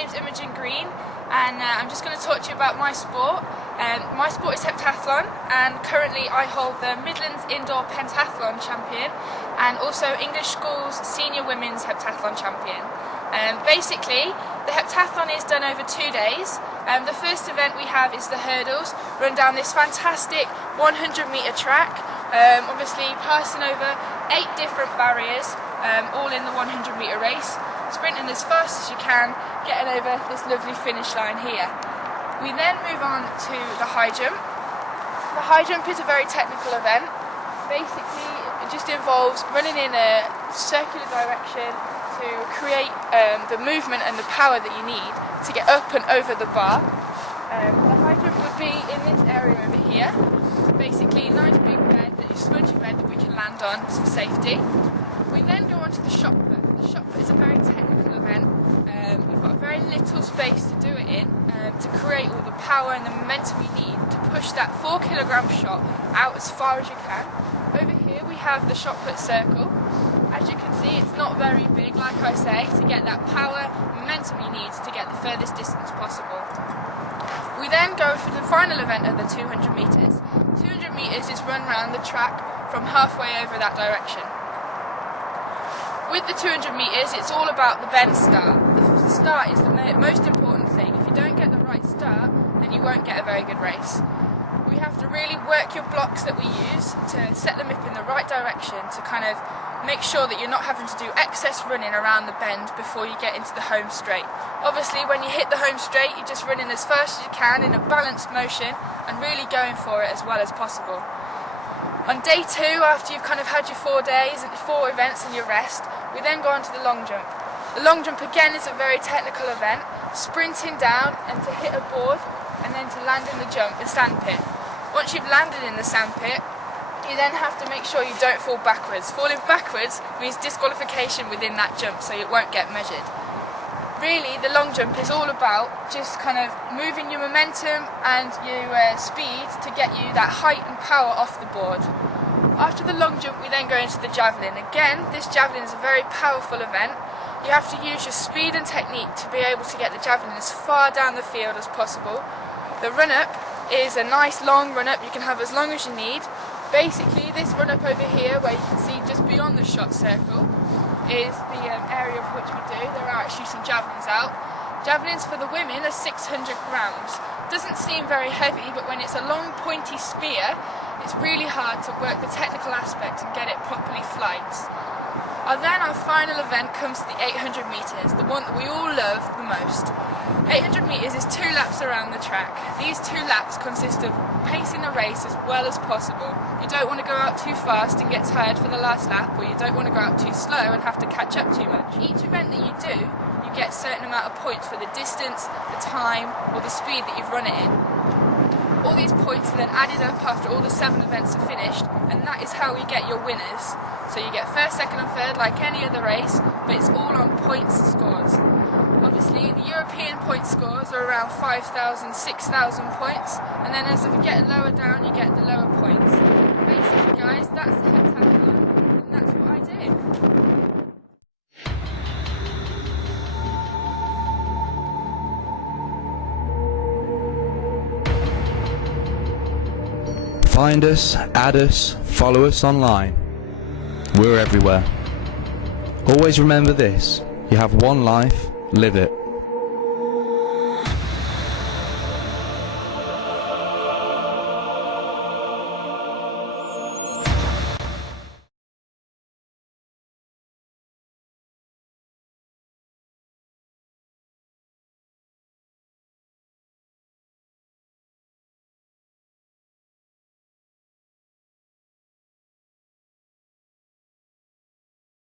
name's Imogen and I'm just going to talk to you about my sport. My sport is heptathlon, and currently I hold the Midlands Indoor Pentathlon Champion and also English Schools Senior Women's Heptathlon Champion. Basically, the heptathlon is done over 2 days. The first event we have is the hurdles, run down this fantastic 100-metre track, obviously passing over 8 different barriers, all in the 100-metre race, sprinting as fast as you can, getting over this lovely finish line here. We then move on to the high jump. The high jump is a very technical event. Basically, it just involves running in a circular direction to create the movement and the power that you need to get up and over the bar. The high jump would be in this area over here. Basically, a nice big bed, spongy bed that we can land on for safety. We then go on to the shot put. The shot put is a very technical event. We've got very little space to do it in to create all the power and the momentum you need to push that 4-kilogram shot out as far as you can. Over here we have the shot put circle. As you can see, it's not very big, like I say, to get that power, momentum you need to get the furthest distance possible. We then go for the final event of the 200 metres. 200 metres is run round the track from halfway over that direction. With the 200 metres, it's all about the bend start. The start is the most important thing. If you don't get the right start, then you won't get a very good race. We have to really work your blocks that we use to set them up in the right direction to kind of make sure that you're not having to do excess running around the bend before you get into the home straight. Obviously, when you hit the home straight, you're just running as fast as you can in a balanced motion and really going for it as well as possible. On day 2, after you've kind of had your 4 days and 4 events and your rest, we then go on to the long jump. The long jump again is a very technical event, sprinting down and to hit a board and then to land in the jump, the sand pit. Once you've landed in the sand pit, you then have to make sure you don't fall backwards. Falling backwards means disqualification within that jump, so it won't get measured. Really, the long jump is all about just kind of moving your momentum and your speed to get you that height and power off the board. After the long jump, we then go into the javelin. Again, this javelin is a very powerful event. You have to use your speed and technique to be able to get the javelin as far down the field as possible. The run-up is a nice long run-up. You can have as long as you need. Basically, this run-up over here, where you can see just beyond the shot circle, is the area of which we do. There are actually some javelins out. Javelins for the women are 600 grams. Doesn't seem very heavy, but when it's a long pointy spear, it's really hard to work the technical aspect and get it properly flight. Then our final event comes to the 800 metres, the one that we all love the most. 800 metres is 2 laps around the track. These 2 laps consist of pacing the race as well as possible. You don't want to go out too fast and get tired for the last lap, or you don't want to go out too slow and have to catch up too much. Each event that you do, you get a certain amount of points for the distance, the time, or the speed that you've run it in. All these points are then added up after all the 7 events are finished, and that is how we get your winners. So you get first, second and third like any other race, but it's all on points scores. Obviously, the European point scores are around 5,000, 6,000 points, and then as you get lower down, you get the lower points. Basically, guys, that's the heptathlon, and that's what I do. Find us, add us, follow us online. We're everywhere. Always remember this: you have one life, live it.